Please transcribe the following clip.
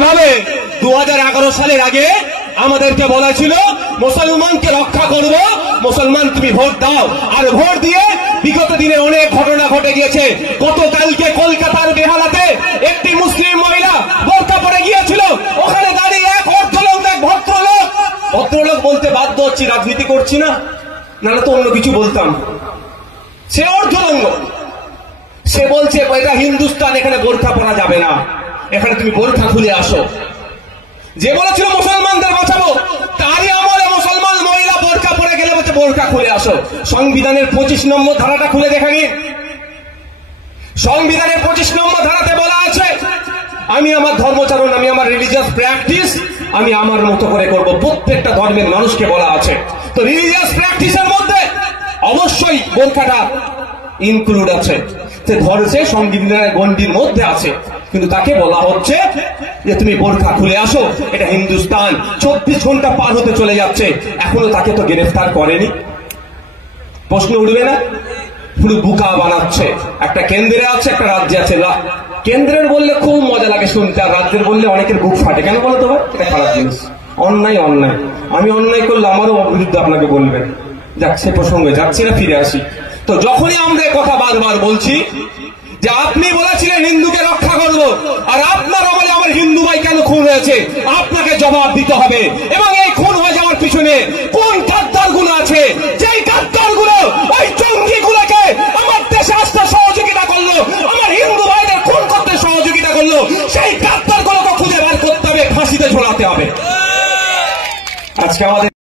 যেভাবে 2011 সালের আগে আমাদেরকে বলা ছিল মুসলমানকে রক্ষা করব, মুসলমান তুমি ভোট দাও, আর ভোট দিয়ে বিগত দিনে অনেক ঘটনা ঘটে গিয়েছে। গতকালকে কলকাতার বেহালাতে একটি মুসলিম মহিলা বোরকা পরে গিয়েছিল, ওখানে দাঁড়িয়ে এক ভদ্রলোক বলতে বাধ্য হচ্ছি, রাজনীতি করছি না, নাহলে তো অন্য কিছু বলতাম। সে অর্ধলঙ্গ, সে বলছে এটা হিন্দুস্তান, এখানে বোরকা পরা যাবে না, এখানে তুমি বোরকা খুলে আসো। যে বলেছিল মুসলমানদের বাঁচাবো, তারই আমলে মুসলমান মহিলা বোরকা পরে গেলে বলছে বোরকা খুলে আসো। সংবিধানের 25 নম্বর ধারাটা খুলে দেখা গিয়ে, সংবিধানের 25 নম্বর ধারাতে বলা আছে আমি আমার ধর্মচারণ, আমি আমার রিলিজিয়াস প্র্যাকটিস আমি আমার মতো করে করব। প্রত্যেকটা ধর্মের মানুষকে বলা আছে। তো রিলিজিয়াস প্র্যাকটিসের মধ্যে অবশ্যই বোরকাটা ইনক্লুড আছে, ধরেছে সংবিধানের গণ্ডির মধ্যে আছে, কিন্তু তাকে বলা হচ্ছে যে তুমি বোরকা খুলে আসো, এটা হিন্দুস্তান। 24 ঘন্টা পার হতে চলে যাচ্ছে, এখনো তাকে তো গ্রেফতার করেনি। প্রশ্ন উঠবে না? পুরো বুকা বানাচ্ছে। একটা কেন্দ্রে আছে, একটা রাজ্যে আছে। কেন্দ্রের বললে খুব মজা লাগে শুনতে, আর রাজ্যের বললে অনেকের বুক ফাটে। কেন বলো তো ভাই? এটা খারাপ জিনিস। অন্যায় অন্যায়, আমি অন্যায় করলে আমারও বিরুদ্ধে আপনাকে বলবেন। যাক, সে প্রসঙ্গে যাচ্ছি না, ফিরে আসি। তো যখনই আমরা কথা বারবার বলছি যে আপনি বলেছিলেন হিন্দুকে রক্ষা করব, আর আপনার আমলে আমার হিন্দু ভাই কেন খুন হয়েছে, আপনাকে জবাব দিতে হবে। এবং এই খুন হয়ে যাওয়ার পিছনে কোন গাদ্দার গুলো আছে, যেই গাদ্দার গুলো ওই জঙ্গি গুলোকে আমার দেশে আসতে সহযোগিতা করলো, আমার হিন্দু ভাইদের খুন করতে সহযোগিতা করলো, সেই গাদ্দার গুলোকে খুঁজে বার করতে হবে, ফাঁসিতে ঝোলাতে হবে। আজকে আমাদের